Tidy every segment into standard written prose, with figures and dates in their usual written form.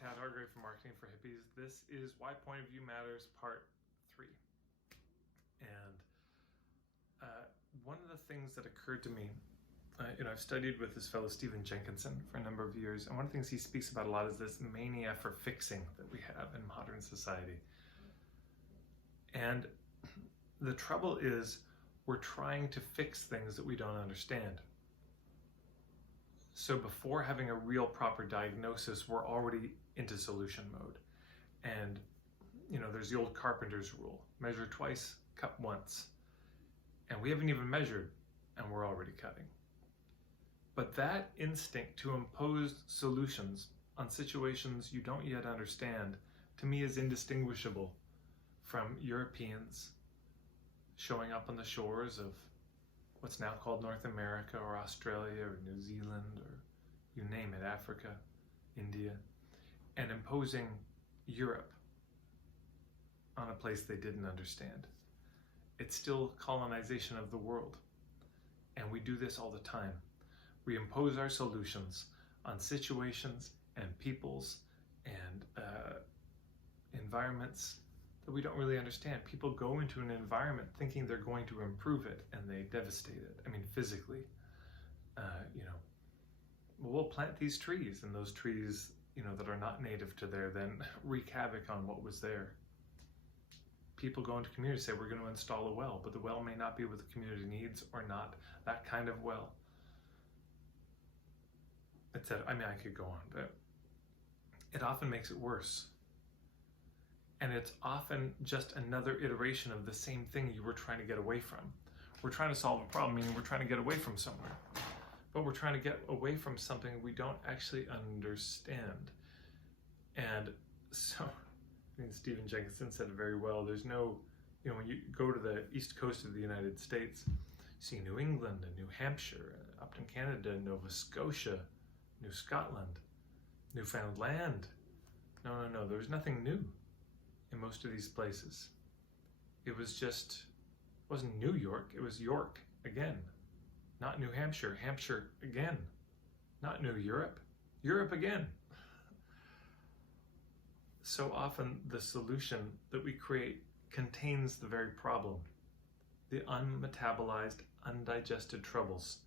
Tad Hargrave from Marketing for Hippies. This is Why Point of View Matters Part 3. And one of the things that occurred to me, I've studied with this fellow Stephen Jenkinson for a number of years, and one of the things he speaks about a lot is this mania for fixing that we have in modern society. And the trouble is we're trying to fix things that we don't understand. So before having a real proper diagnosis, we're already into solution mode. And, there's the old carpenter's rule, measure twice, cut once. And we haven't even measured, and we're already cutting. But that instinct to impose solutions on situations you don't yet understand, to me, is indistinguishable from Europeans showing up on the shores of what's now called North America or Australia or New Zealand or you name it, Africa, India, and imposing Europe on a place they didn't understand. It's still colonization of the world. And we do this all the time. We impose our solutions on situations and peoples and environments that we don't really understand. People go into an environment thinking they're going to improve it, and they devastate it. I mean, physically. We'll plant these trees, and those trees, that are not native to there, then wreak havoc on what was there. People go into communities, say, we're going to install a well, but the well may not be what the community needs, or not that kind of well. Etc. I mean, I could go on, but it often makes it worse. And it's often just another iteration of the same thing you were trying to get away from. We're trying to solve a problem, meaning we're trying to get away from somewhere. But we're trying to get away from something we don't actually understand. And so, Stephen Jenkinson said it very well. There's no, when you go to the east coast of the United States, you see New England and New Hampshire, up in Canada, Nova Scotia, New Scotland, Newfoundland. No, there's nothing new in most of these places. It wasn't New York, it was York again. Not New Hampshire, Hampshire again. Not New Europe, Europe again. So often the solution that we create contains the very problem. The unmetabolized, undigested troubles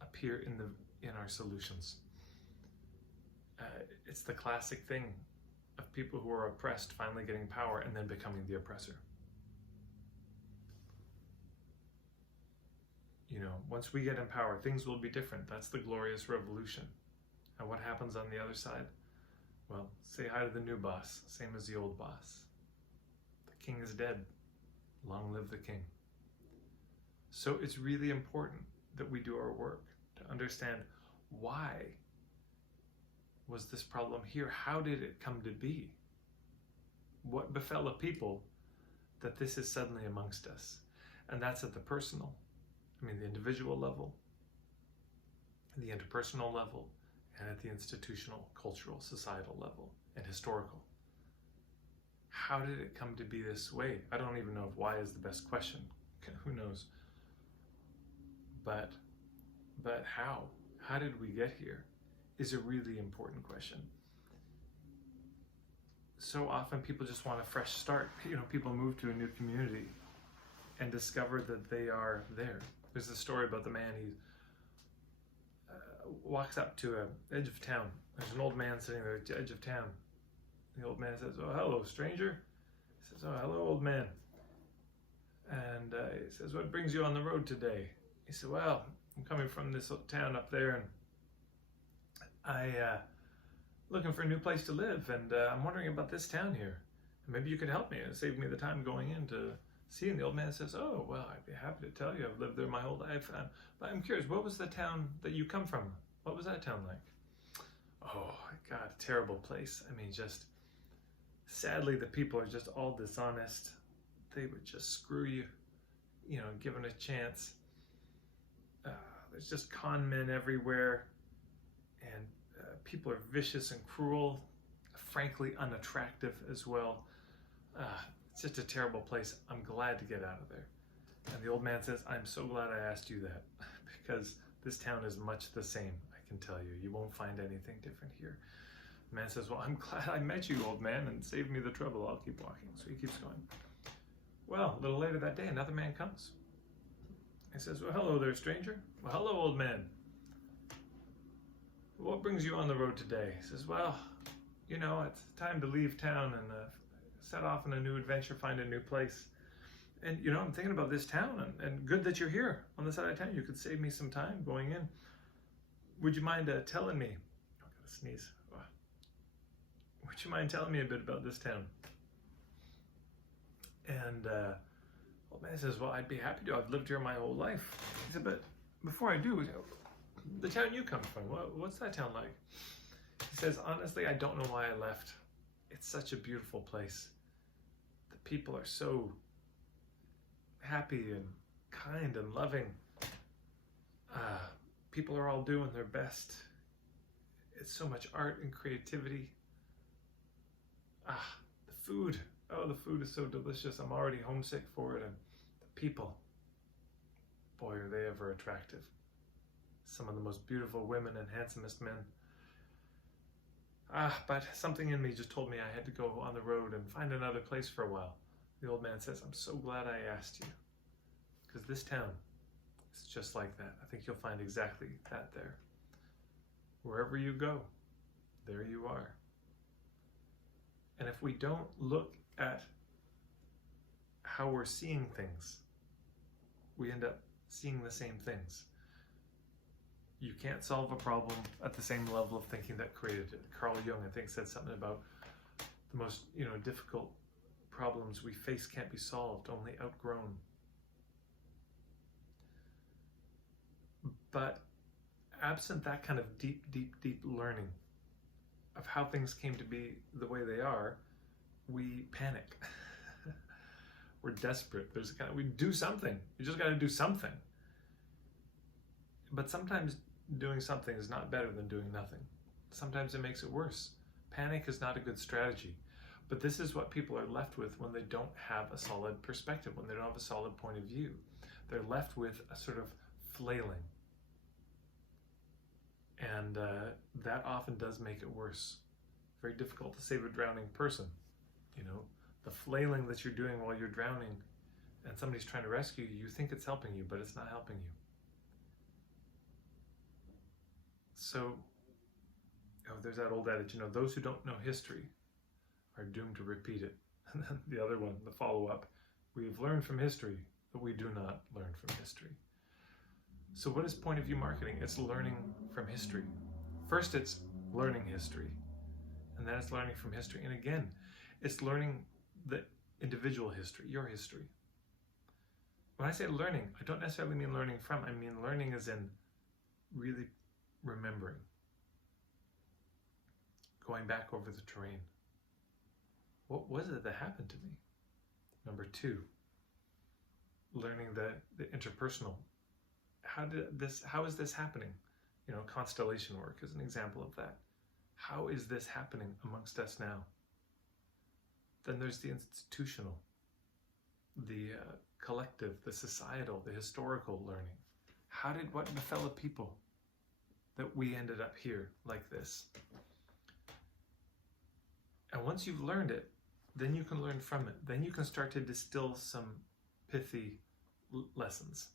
appear in our solutions. It's the classic thing of people who are oppressed finally getting power and then becoming the oppressor. Once we get in power, things will be different. That's the glorious revolution. And what happens on the other side? Well, say hi to the new boss, same as the old boss. The king is dead. Long live the king. So it's really important that we do our work to understand why was this problem here? How did it come to be? What befell a people that this is suddenly amongst us? And that's at the personal, the individual level, the interpersonal level, and at the institutional, cultural, societal level, and historical. How did it come to be this way? I don't even know if why is the best question. Who knows? But how? How did we get here? Is a really important question. So often people just want a fresh start. People move to a new community and discover that they are there. There's a story about the man, he walks up to an edge of town. There's an old man sitting there at the edge of town. The old man says, "Oh, hello, stranger." He says, "Oh, hello, old man." And he says, "What brings you on the road today?" He said, "Well, I'm coming from this town up there, and looking for a new place to live, and I'm wondering about this town here. Maybe you could help me and save me the time going in to see." And the old man says, "Oh, well, I'd be happy to tell you. I've lived there my whole life. But I'm curious, what was the town that you come from? What was that town like?" "Oh, God, terrible place. Just sadly, the people are just all dishonest. They would just screw you, given a chance. There's just con men everywhere. And people are vicious and cruel, frankly unattractive as well. It's just a terrible place. I'm glad to get out of there." And the old man says, "I'm so glad I asked you that, because this town is much the same, I can tell you. You won't find anything different here. The man says, well, I'm glad I met you, old man, and saved me the trouble. I'll keep walking. So he keeps going. Well, a little later that day, another man comes. He says, well, hello there, stranger. Well, hello, old man. What brings you on the road today? He says, well, you know, it's time to leave town and set off on a new adventure, find a new place. And, you know, I'm thinking about this town, and good that you're here on the side of town. You could save me some time going in. Would you mind telling me? Oh, I gotta sneeze. Oh. Would you mind telling me a bit about this town? And old man says, well, I'd be happy to. I've lived here my whole life. He said, but before I do, the town you come from, what's that town like? He says, honestly, I don't know why I left. It's such a beautiful place. The people are so happy and kind and loving. People are all doing their best. It's so much art and creativity. The food. Oh, the food is so delicious. I'm already homesick for it. And the people, boy, are they ever attractive. Some of the most beautiful women and handsomest men. But something in me just told me I had to go on the road and find another place for a while. The old man says, I'm so glad I asked you. Because this town is just like that. I think you'll find exactly that there. Wherever you go, there you are. And if we don't look at how we're seeing things, we end up seeing the same things. You can't solve a problem at the same level of thinking that created it. Carl Jung, I think, said something about the most, difficult problems we face can't be solved, only outgrown. But absent that kind of deep, deep, deep learning of how things came to be the way they are, we panic. We're desperate. We do something. You just got to do something. But sometimes doing something is not better than doing nothing. Sometimes it makes it worse. Panic is not a good strategy. But this is what people are left with when they don't have a solid perspective, when they don't have a solid point of view. They're left with a sort of flailing. And that often does make it worse. Very difficult to save a drowning person. The flailing that you're doing while you're drowning and somebody's trying to rescue you, you think it's helping you, but it's not helping you. So, there's that old adage, those who don't know history are doomed to repeat it. And then the other one, the follow-up, we've learned from history, but we do not learn from history. So what is point of view marketing? It's learning from history. First, it's learning history, and then it's learning from history. And again, it's learning the individual history, your history. When I say learning, I don't necessarily mean learning from, I mean learning as in really remembering. Going back over the terrain. What was it that happened to me? Number 2, learning the interpersonal. How is this happening? Constellation work is an example of that. How is this happening amongst us now? Then there's the institutional, the collective, the societal, the historical learning. What befell a people that we ended up here like this? And once you've learned it, then you can learn from it. Then you can start to distill some pithy lessons.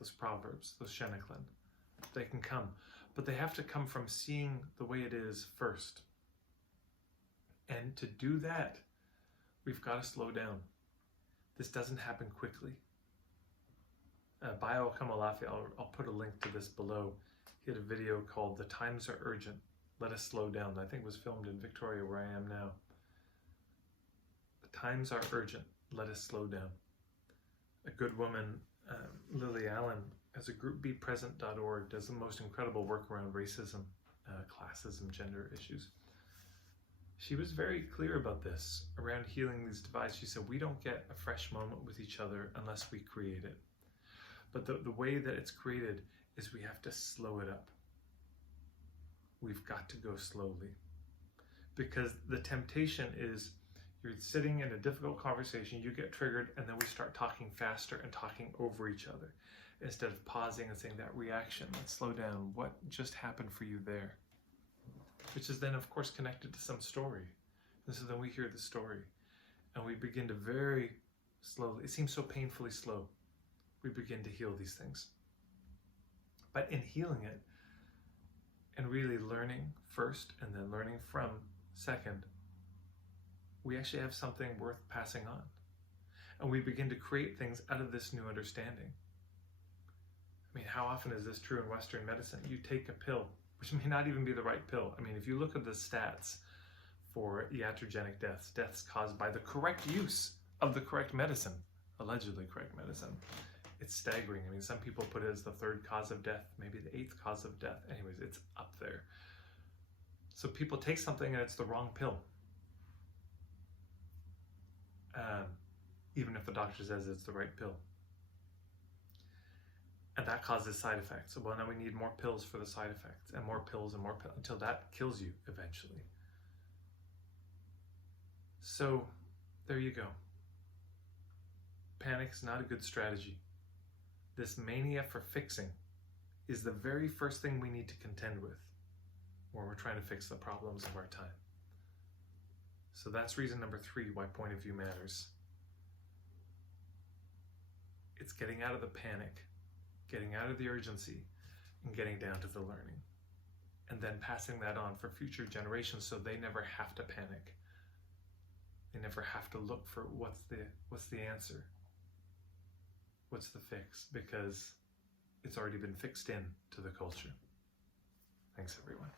Those proverbs, those Sheneklan, they can come. But they have to come from seeing the way it is first. And to do that, we've got to slow down. This doesn't happen quickly. Bayo Kamalafi, I'll put a link to this below. He had a video called The Times Are Urgent. Let Us Slow Down. I think it was filmed in Victoria, where I am now. The times are urgent. Let us slow down. A good woman, Lily Allen, as a group bepresent.org, does the most incredible work around racism, classism, gender issues. She was very clear about this, around healing these divides. She said, we don't get a fresh moment with each other unless we create it. But the way that it's created is we have to slow it up. We've got to go slowly. Because the temptation is, you're sitting in a difficult conversation, you get triggered, and then we start talking faster and talking over each other. Instead of pausing and saying that reaction, let's slow down. What just happened for you there? which is then, of course, connected to some story. And so then we hear the story, and we begin to very slowly, it seems so painfully slow, we begin to heal these things. But in healing it, and really learning first, and then learning from second, we actually have something worth passing on. And we begin to create things out of this new understanding. I mean, how often is this true in Western medicine? You take a pill, which may not even be the right pill. I mean, if you look at the stats for iatrogenic deaths, deaths caused by the correct use of the correct medicine, allegedly correct medicine, it's staggering. I mean, some people put it as the 3rd cause of death, maybe the 8th cause of death. Anyways, it's up there. So people take something and it's the wrong pill. Even if the doctor says it's the right pill. And that causes side effects. So, well, now we need more pills for the side effects, and more pills until that kills you eventually. So, there you go. Panic is not a good strategy. This mania for fixing is the very first thing we need to contend with when we're trying to fix the problems of our time. So that's reason number 3 why point of view matters. It's getting out of the panic, getting out of the urgency, and getting down to the learning. And then passing that on for future generations so they never have to panic. They never have to look for what's the answer. What's the fix? Because it's already been fixed in to the culture. Thanks, everyone.